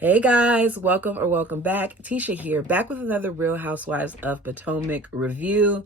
Hey guys, welcome back. Tisha here, back with another Real Housewives of Potomac review.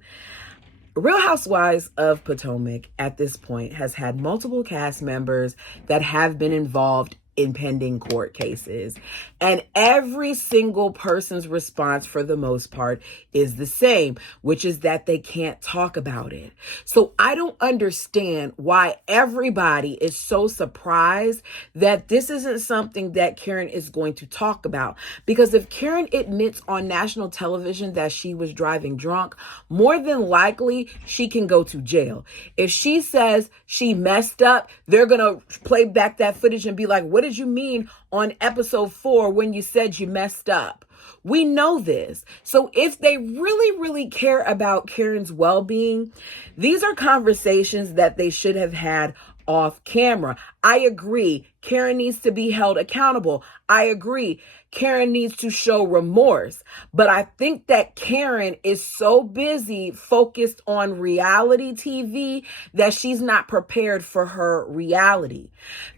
Real Housewives of Potomac at this point has had multiple cast members that have been involved in pending court cases. And every single person's response, for the most part, is the same, which is that they can't talk about it. So I don't understand why everybody is so surprised that this isn't something that Karen is going to talk about. Because if Karen admits on national television that she was driving drunk, more than likely she can go to jail. If she says she messed up, they're going to play back that footage and be like, what did you mean on episode 4 when you said you messed up? We know this. So if they really care about Karen's well-being, these are conversations that they should have had off camera. I agree. Karen needs to be held accountable. I agree. Karen needs to show remorse. But I think that Karen is so busy focused on reality TV that she's not prepared for her reality.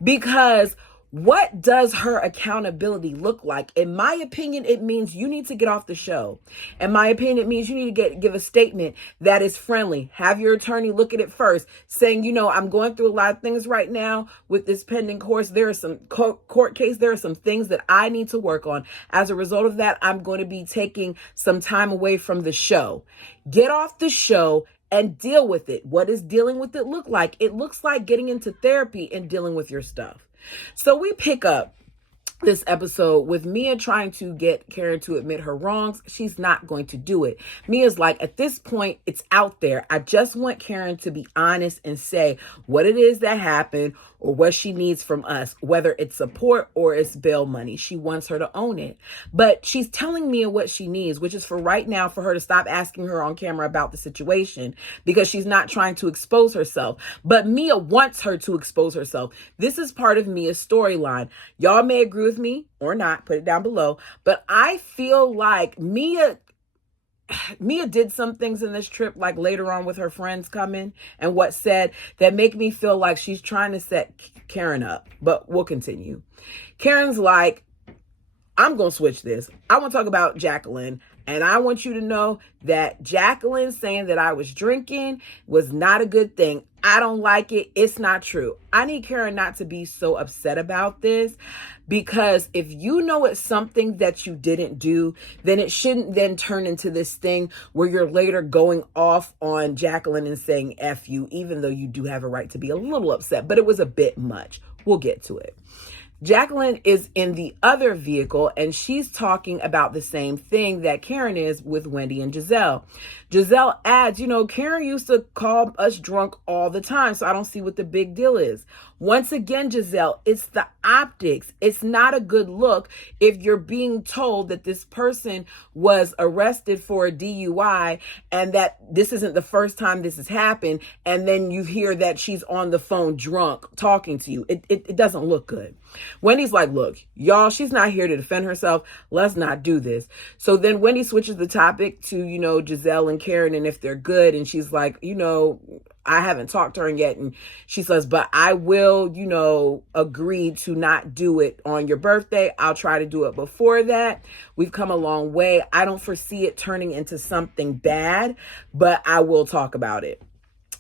Because what does her accountability look like? In my opinion, it means you need to get off the show. In my opinion, it means you need to give a statement that is friendly. Have your attorney look at it first, saying, I'm going through a lot of things right now with this pending course. There are some court case. There are some things that I need to work on. As a result of that, I'm going to be taking some time away from the show. Get off the show and deal with it. What does dealing with it look like? It looks like getting into therapy and dealing with your stuff. So we pick up this episode with Mia trying to get Karen to admit her wrongs. She's not going to do it. Mia's like, at this point, it's out there. I just want Karen to be honest and say what it is that happened or what she needs from us, whether it's support or it's bail money. She wants her to own it. But she's telling Mia what she needs, which is for right now for her to stop asking her on camera about the situation because she's not trying to expose herself. But Mia wants her to expose herself. This is part of Mia's storyline. Y'all may agree with me or not, put it down below. But I feel like Mia did some things in this trip, like later on with her friends coming and what said, that make me feel like she's trying to set Karen up. But we'll continue. Karen's like, I'm going to switch this. I want to talk about Jacqueline. And I want you to know that Jacqueline saying that I was drinking was not a good thing. I don't like it. It's not true. I need Karen not to be so upset about this, because if you know it's something that you didn't do, then it shouldn't then turn into this thing where you're later going off on Jacqueline and saying F you, even though you do have a right to be a little upset. But it was a bit much. We'll get to it. Jacqueline is in the other vehicle and she's talking about the same thing that Karen is with Wendy and Giselle. Giselle adds, Karen used to call us drunk all the time, so I don't see what the big deal is. Once again, Giselle, it's the optics. It's not a good look if you're being told that this person was arrested for a DUI and that this isn't the first time this has happened, and then you hear that she's on the phone drunk talking to you. It doesn't look good. Wendy's like, look, y'all, she's not here to defend herself. Let's not do this. So then Wendy switches the topic to, Giselle and Karen and if they're good. And she's like, I haven't talked to her yet. And she says, but I will, agree to not do it on your birthday. I'll try to do it before that. We've come a long way. I don't foresee it turning into something bad, but I will talk about it.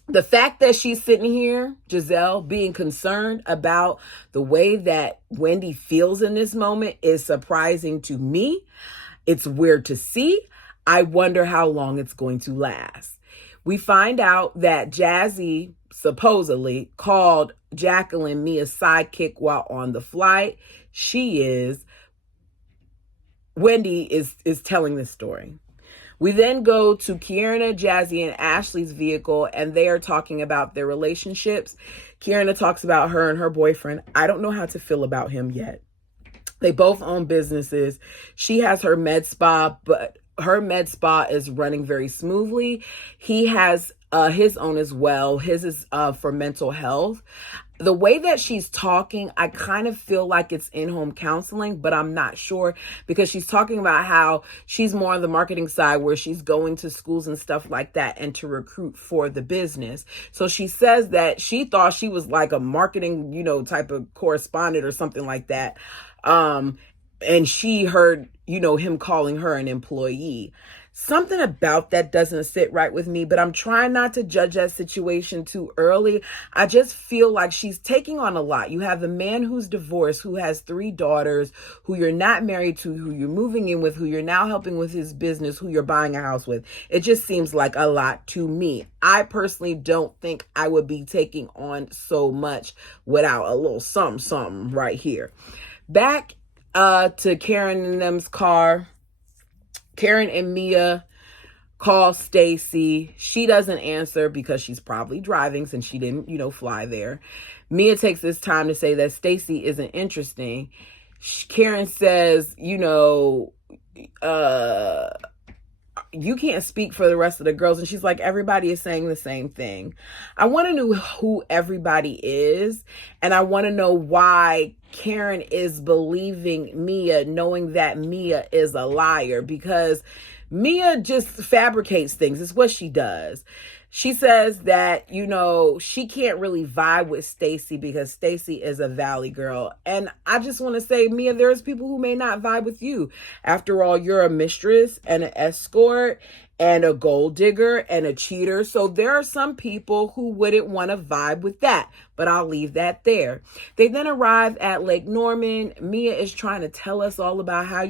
The fact that she's sitting here, Giselle, being concerned about the way that Wendy feels in this moment is surprising to me. It's weird to see. I wonder how long it's going to last. We find out that Jazzy supposedly called Jacqueline Mia's sidekick while on the flight. Wendy is telling this story. We then go to Kierna, Jazzy, and Ashley's vehicle, and they are talking about their relationships. Kierna talks about her and her boyfriend. I don't know how to feel about him yet. They both own businesses. She has her med spa, but her med spa is running very smoothly. He has his own as well. His is for mental health. The way that she's talking, I kind of feel like it's in-home counseling, but I'm not sure, because she's talking about how she's more on the marketing side where she's going to schools and stuff like that and to recruit for the business. So she says that she thought she was like a marketing, type of correspondent or something like that. and she heard, him calling her an employee. Something about that doesn't sit right with me, but I'm trying not to judge that situation too early. I just feel like she's taking on a lot. You have the man who's divorced, who has 3 daughters, who you're not married to, who you're moving in with, who you're now helping with his business, who you're buying a house with. It just seems like a lot to me. I personally don't think I would be taking on so much without a little something right here. Back to Karen and them's car. Karen and Mia call Stacy. She doesn't answer because she's probably driving since she didn't, fly there. Mia takes this time to say that Stacy isn't interesting. Karen says, you can't speak for the rest of the girls. And she's like, everybody is saying the same thing. I want to know who everybody is. And I want to know why Karen is believing Mia, knowing that Mia is a liar, because Mia just fabricates things. It's what she does. She says that, she can't really vibe with Stacy because Stacy is a valley girl. And I just want to say, Mia, there's people who may not vibe with you. After all, you're a mistress and an escort and a gold digger and a cheater. So there are some people who wouldn't want to vibe with that, but I'll leave that there. They then arrive at Lake Norman. Mia is trying to tell us all about how,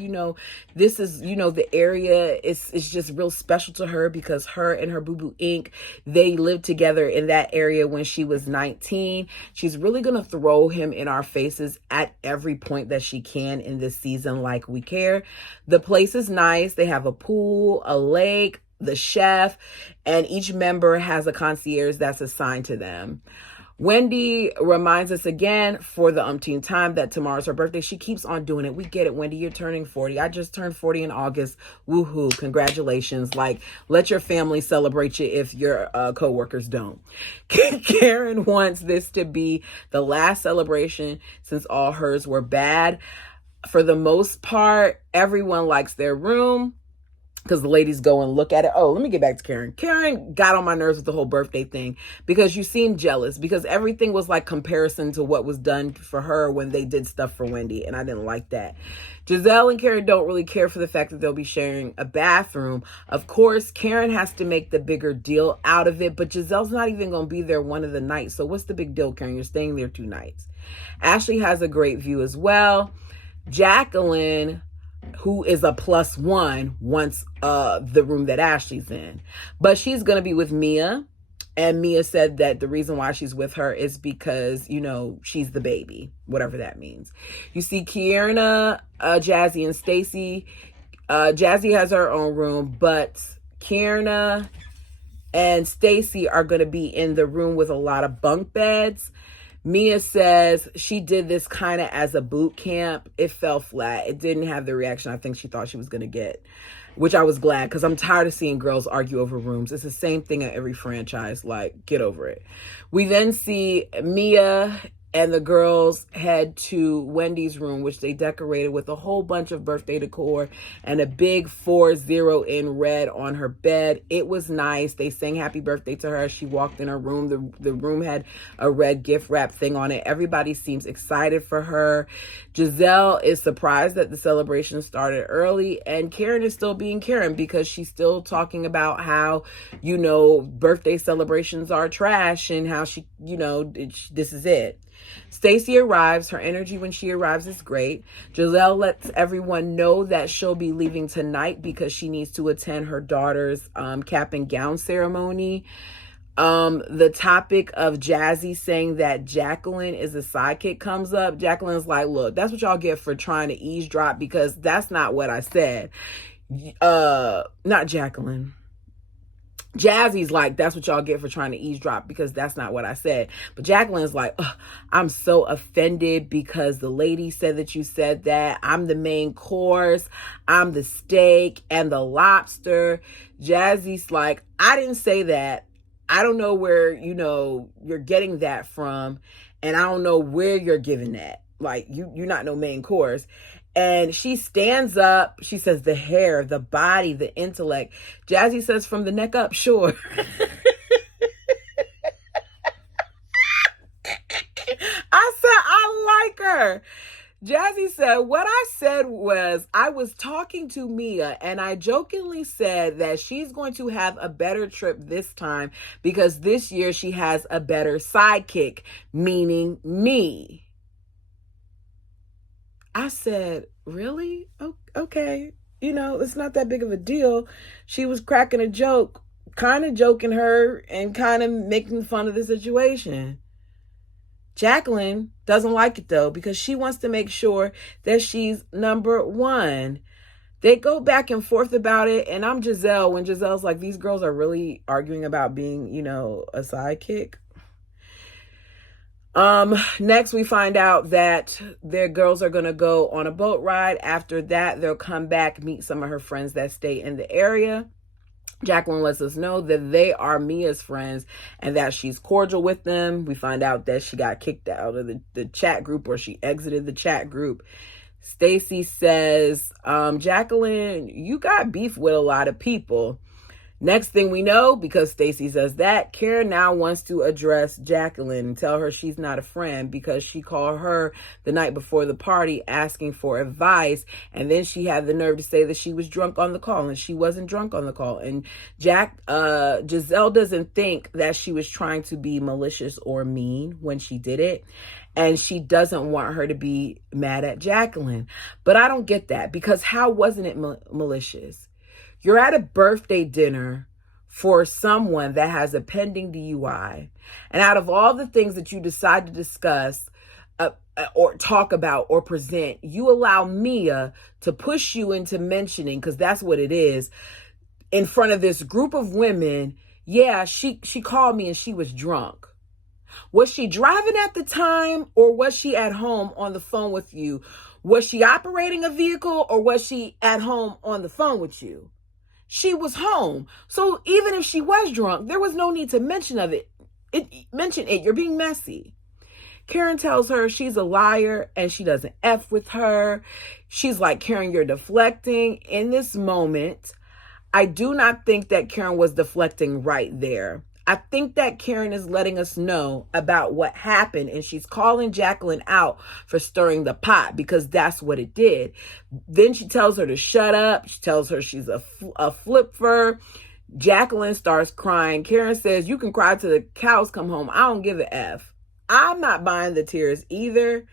this is, the area is just real special to her because her and her boo-boo Inc., they lived together in that area when she was 19. She's really going to throw him in our faces at every point that she can in this season, like we care. The place is nice. They have a pool, a lake, the chef, and each member has a concierge that's assigned to them. Wendy reminds us again for the umpteenth time that tomorrow's her birthday. She keeps on doing it. We get it, Wendy. You're turning 40. I just turned 40 in August. Woohoo. Congratulations. Like, let your family celebrate you if your coworkers don't. Karen wants this to be the last celebration since all hers were bad. For the most part, everyone likes their room, because the ladies go and look at it. Oh, let me get back to Karen. Karen got on my nerves with the whole birthday thing because you seem jealous, because everything was like comparison to what was done for her when they did stuff for Wendy, and I didn't like that. Giselle and Karen don't really care for the fact that they'll be sharing a bathroom. Of course, Karen has to make the bigger deal out of it, but Giselle's not even going to be there one of the nights. So what's the big deal, Karen? You're staying there 2 nights. Ashley has a great view as well. Jacqueline, who is a +1, wants the room that Ashley's in. But she's going to be with Mia. And Mia said that the reason why she's with her is because, she's the baby, whatever that means. You see Kierna, Jazzy, and Stacy. Jazzy has her own room, but Kierna and Stacy are going to be in the room with a lot of bunk beds. Mia says she did this kind of as a boot camp. It fell flat. It didn't have the reaction I think she thought she was going to get, which I was glad, because I'm tired of seeing girls argue over rooms. It's the same thing at every franchise. Like, get over it. We then see Mia and the girls head to Wendy's room, which they decorated with a whole bunch of birthday decor and a big 40 in red on her bed. It was nice. They sang happy birthday to her as she walked in her room. The room had a red gift wrap thing on it. Everybody seems excited for her. Giselle is surprised that the celebration started early, and Karen is still being Karen because she's still talking about how, birthday celebrations are trash and how she, this is it. Stacy arrives. Her energy when she arrives is great. Giselle lets everyone know that she'll be leaving tonight because she needs to attend her daughter's cap and gown ceremony. The topic of Jazzy saying that Jacqueline is a sidekick comes up. Jacqueline's like, look, that's what y'all get for trying to eavesdrop, because that's not what I said. Not Jacqueline. Jazzy's like, that's what y'all get for trying to eavesdrop, because that's not what I said. But Jacqueline's like, I'm so offended because the lady said that you said that. I'm the main course. I'm the steak and the lobster. Jazzy's like, I didn't say that. I don't know where, you're getting that from. And I don't know where you're giving that. Like, you're not no main course. And she stands up. She says the hair, the body, the intellect. Jazzy says from the neck up, sure. I said, I like her. Jazzy said, what I said was I was talking to Mia and I jokingly said that she's going to have a better trip this time because this year she has a better sidekick, meaning me. I said, really? Okay. You know, it's not that big of a deal. She was cracking a joke, kind of joking her and kind of making fun of the situation. Jacqueline doesn't like it though because she wants to make sure that she's number one. They go back and forth about it, and I'm Giselle when Giselle's like, these girls are really arguing about being, you know, a sidekick. Next we find out that their girls are gonna go on a boat ride. After that, they'll come back, meet some of her friends that stay in the area. Jacqueline lets us know that they are Mia's friends and that she's cordial with them. We find out that she got kicked out of the chat group, or she exited the chat group. Stacy says, Jacqueline, you got beef with a lot of people. Next thing we know, because Stacy says that, Karen now wants to address Jacqueline and tell her she's not a friend because she called her the night before the party asking for advice. And then she had the nerve to say that she was drunk on the call, and she wasn't drunk on the call. And Giselle doesn't think that she was trying to be malicious or mean when she did it. And she doesn't want her to be mad at Jacqueline. But I don't get that, because how wasn't it malicious? You're at a birthday dinner for someone that has a pending DUI. And out of all the things that you decide to discuss or talk about or present, you allow Mia to push you into mentioning, because that's what it is, in front of this group of women, yeah, she called me and she was drunk. Was she driving at the time, or was she at home on the phone with you? Was she operating a vehicle, or was she at home on the phone with you? She was home. So even if she was drunk, there was no need to mention it. You're being messy. Karen tells her she's a liar and she doesn't F with her. She's like, Karen, you're deflecting. In this moment, I do not think that Karen was deflecting right there. I think that Karen is letting us know about what happened, and she's calling Jacqueline out for stirring the pot, because that's what it did. Then she tells her to shut up. She tells her she's a flipper. Jacqueline starts crying. Karen says, you can cry till the cows come home. I don't give a F. I'm not buying the tears either.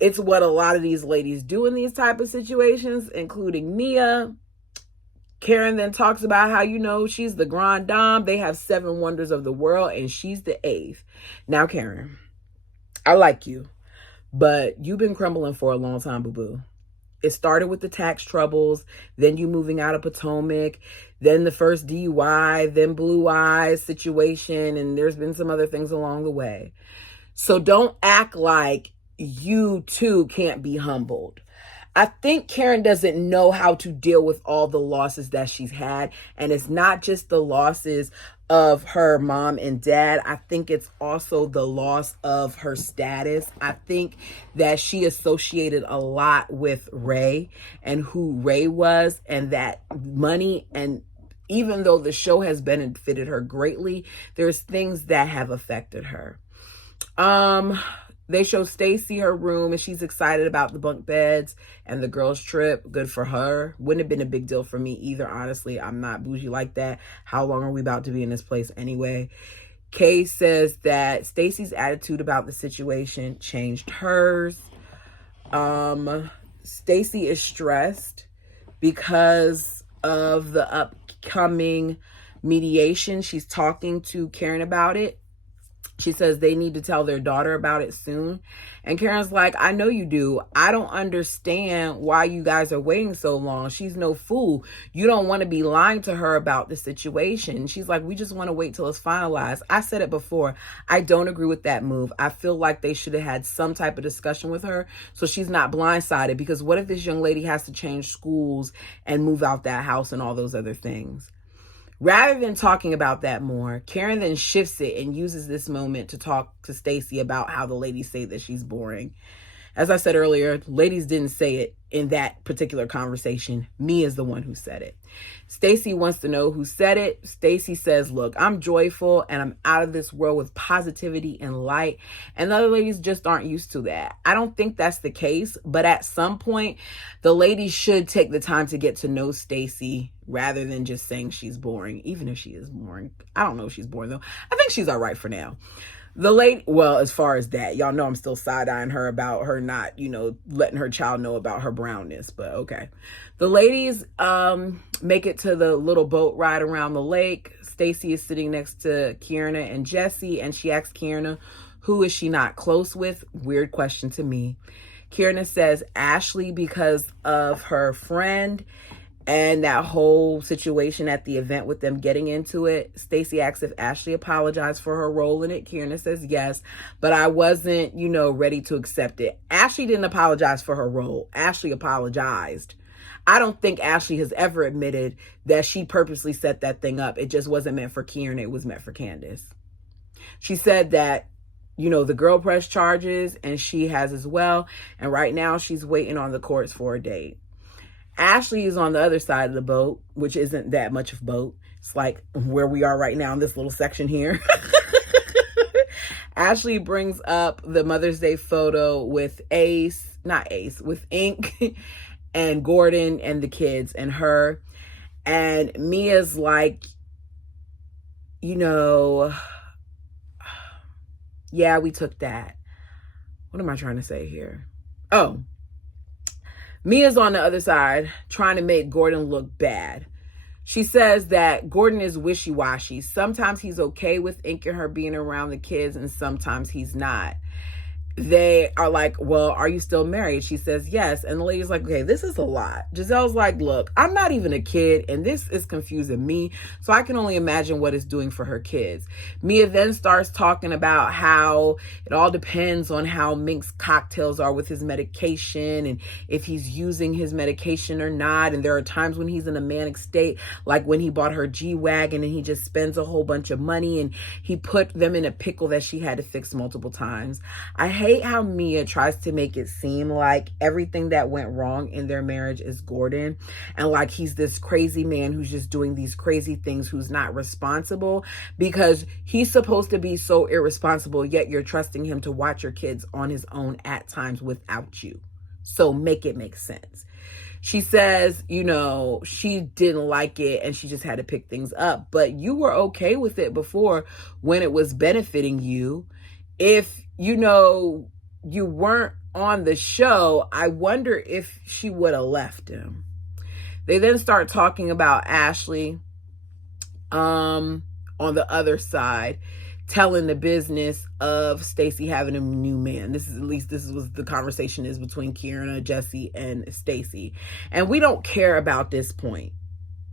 It's what a lot of these ladies do in these type of situations, including Mia. Karen then talks about how, you know, she's the grande dame. They have 7 wonders of the world and she's the 8th. Now, Karen, I like you, but you've been crumbling for a long time, boo-boo. It started with the tax troubles, then you moving out of Potomac, then the first DUI, then Blue Eyes situation, and there's been some other things along the way. So don't act like you too can't be humbled. I think Karen doesn't know how to deal with all the losses that she's had. And it's not just the losses of her mom and dad. I think it's also the loss of her status. I think that she associated a lot with Ray and who Ray was, and that money, and even though the show has benefited her greatly, there's things that have affected her. They show Stacy her room and she's excited about the bunk beds and the girls' trip. Good for her. Wouldn't have been a big deal for me either, honestly. I'm not bougie like that. How long are we about to be in this place anyway? Kay says that Stacy's attitude about the situation changed hers. Stacy is stressed because of the upcoming mediation. She's talking to Karen about it. She says they need to tell their daughter about it soon. And Karen's like, I know you do. I don't understand why you guys are waiting so long. She's no fool. You don't want to be lying to her about the situation. She's like, we just want to wait till it's finalized. I said it before. I don't agree with that move. I feel like they should have had some type of discussion with her so she's not blindsided. Because what if this young lady has to change schools and move out that house and all those other things? Rather than talking about that more, Karen then shifts it and uses this moment to talk to Stacy about how the ladies say that she's boring. As I said earlier, ladies didn't say it in that particular conversation, Mia is the one who said it. Stacey wants to know who said it. Stacey says, look, I'm joyful and I'm out of this world with positivity and light. And the other ladies just aren't used to that. I don't think that's the case, but at some point, the ladies should take the time to get to know Stacey rather than just saying she's boring, even if she is boring. I don't know if she's boring though. I think she's all right for now. The lady, well, as far as that, y'all know I'm still side-eyeing her about her not, letting her child know about her brownness, but okay. The ladies make it to the little boat ride around the lake. Stacey is sitting next to Kierna and Jesse, and she asks Kierna, who is she not close with? Weird question to me. Kierna says Ashley because of her friend and that whole situation at the event with them getting into it. Stacey asks if Ashley apologized for her role in it. Kierna says yes, but I wasn't, ready to accept it. Ashley didn't apologize for her role. Ashley apologized. I don't think Ashley has ever admitted that she purposely set that thing up. It just wasn't meant for Kierna. It was meant for Candace. She said that, the girl pressed charges and she has as well. And right now she's waiting on the courts for a date. Ashley is on the other side of the boat, which isn't that much of a boat. It's like where we are right now in this little section here. Ashley brings up the Mother's Day photo with with Ink and Gordon and the kids and her. And Mia's like, yeah, we took that. What am I trying to say here? Oh. Mia's on the other side trying to make Gordon look bad. She says that Gordon is wishy-washy. Sometimes he's okay with Ink and her being around the kids and sometimes he's not. They are like, well, are you still married? She says yes. And the lady's like, okay, this is a lot. Giselle's like, look, I'm not even a kid and this is confusing me. So I can only imagine what it's doing for her kids. Mia then starts talking about how it all depends on how Mink's cocktails are with his medication and if he's using his medication or not. And there are times when he's in a manic state, like when he bought her G-Wagon and he just spends a whole bunch of money and he put them in a pickle that she had to fix multiple times. I hate how Mia tries to make it seem like everything that went wrong in their marriage is Gordon and like he's this crazy man who's just doing these crazy things, who's not responsible because he's supposed to be so irresponsible, yet you're trusting him to watch your kids on his own at times without you. So make it make sense. She says, she didn't like it and she just had to pick things up, but you were okay with it before when it was benefiting you. If you weren't on the show, I wonder if she would have left him. They then start talking about Ashley on the other side, telling the business of Stacey having a new man. This is what the conversation is between Kierna, Jesse, and Stacey. And we don't care about this point.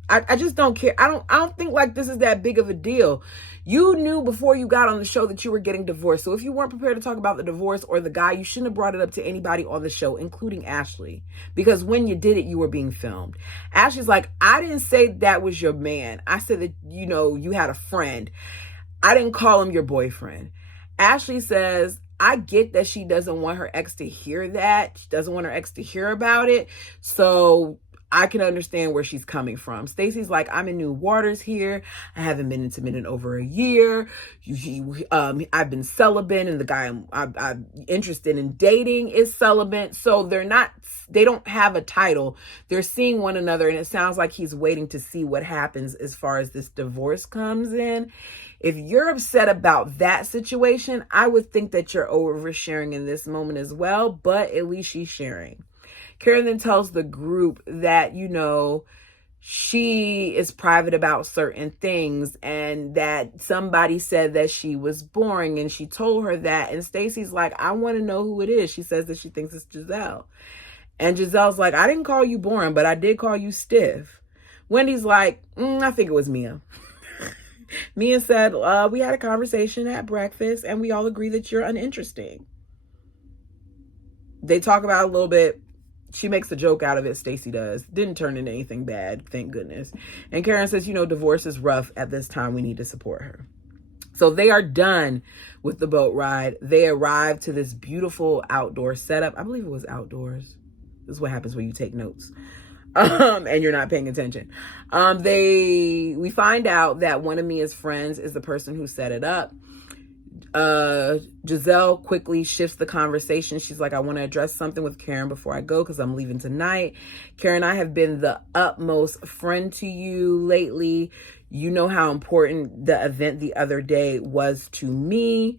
I just don't care. I don't think like this is that big of a deal. You knew before you got on the show that you were getting divorced. So if you weren't prepared to talk about the divorce or the guy, you shouldn't have brought it up to anybody on the show, including Ashley. Because when you did it, you were being filmed. Ashley's like, I didn't say that was your man. I said that, you had a friend. I didn't call him your boyfriend. Ashley says, I get that she doesn't want her ex to hear that. She doesn't want her ex to hear about it. So I can understand where she's coming from. Stacey's like, I'm in new waters here. I haven't been intimate in over a year. I've been celibate, and the guy I'm interested in dating is celibate. So they don't have a title. They're seeing one another, and it sounds like he's waiting to see what happens as far as this divorce comes in. If you're upset about that situation, I would think that you're oversharing in this moment as well, but at least she's sharing. Karen then tells the group that, she is private about certain things and that somebody said that she was boring and she told her that. And Stacey's like, I want to know who it is. She says that she thinks it's Giselle. And Giselle's like, I didn't call you boring, but I did call you stiff. Wendy's like, I think it was Mia. Mia said, we had a conversation at breakfast and we all agree that you're uninteresting. They talk about it a little bit. She makes a joke out of it. Stacey does. Didn't turn into anything bad, thank goodness. And Karen says, divorce is rough at this time. We need to support her. So they are done with the boat ride. They arrive to this beautiful outdoor setup. I believe it was outdoors. This is what happens when you take notes. And you're not paying attention. We find out that one of Mia's friends is the person who set it up. Giselle quickly shifts the conversation. She's like, I want to address something with Karen before I go because I'm leaving tonight. Karen, I have been the utmost friend to you lately. You know how important the event the other day was to me.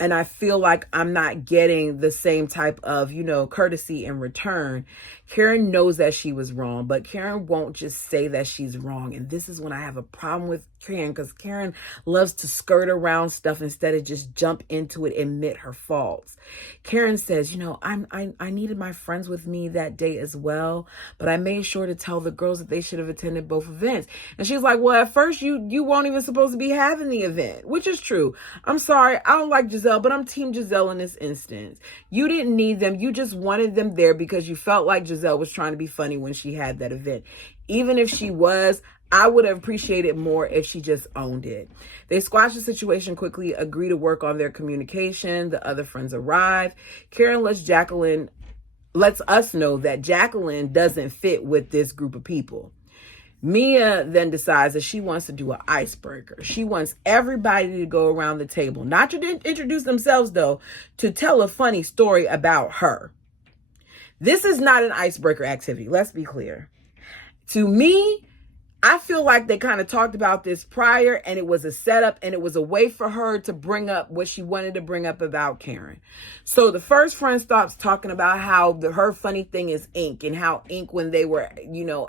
And I feel like I'm not getting the same type of, courtesy in return. Karen knows that she was wrong, but Karen won't just say that she's wrong. And this is when I have a problem with Karen, because Karen loves to skirt around stuff instead of just jump into it and admit her faults. Karen says, I needed my friends with me that day as well, but I made sure to tell the girls that they should have attended both events. And she's like, well, at first you weren't even supposed to be having the event, which is true. I'm sorry. I don't like Giselle, but I'm team Giselle in this instance. You didn't need them. You just wanted them there because you felt like Giselle was trying to be funny when she had that event. Even if she was, I would have appreciated more if she just owned it. They squash the situation quickly, agree to work on their communication. The other friends arrive. Karen lets us know that Jacqueline doesn't fit with this group of people. Mia then decides that she wants to do an icebreaker. She wants everybody to go around the table, not to introduce themselves though, to tell a funny story about her. This is not an icebreaker activity. Let's be clear. To me, I feel like they kind of talked about this prior and it was a setup and it was a way for her to bring up what she wanted to bring up about Karen. So the first friend starts talking about how her funny thing is ink and how ink, when they were,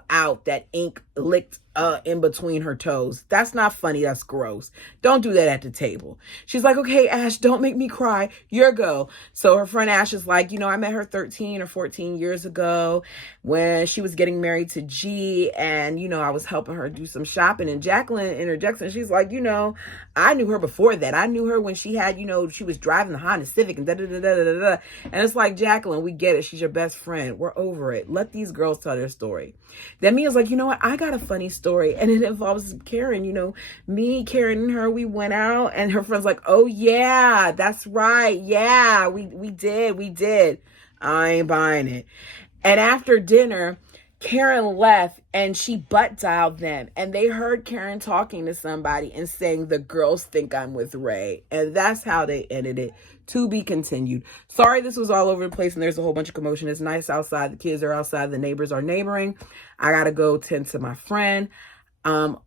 out, that ink licked in between her toes. That's not funny. That's gross. Don't do that at the table. She's like, okay, Ash, don't make me cry. Your go. So her friend Ash is like, I met her 13 or 14 years ago when she was getting married to G, and, I was helping her do some shopping. And Jacqueline interjects and she's like, I knew her before that. I knew her when she had, she was driving the Honda Civic and da-da-da-da-da-da. And it's like, Jacqueline, we get it. She's your best friend. We're over it. Let these girls tell their story. Then Mia's like, what? I got a funny story. And it involves Karen, me, Karen, and her, we went out. And her friend's like, oh, yeah, that's right. Yeah, we did. I ain't buying it. And after dinner, Karen left and she butt dialed them, and they heard Karen talking to somebody and saying, the girls think I'm with Ray. And that's how they ended it. To be continued. Sorry, this was all over the place and there's a whole bunch of commotion. It's nice outside. The kids are outside. The neighbors are neighboring. I got to go tend to my friend.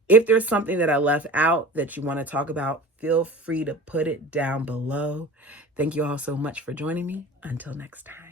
If there's something that I left out that you want to talk about, feel free to put it down below. Thank you all so much for joining me. Until next time.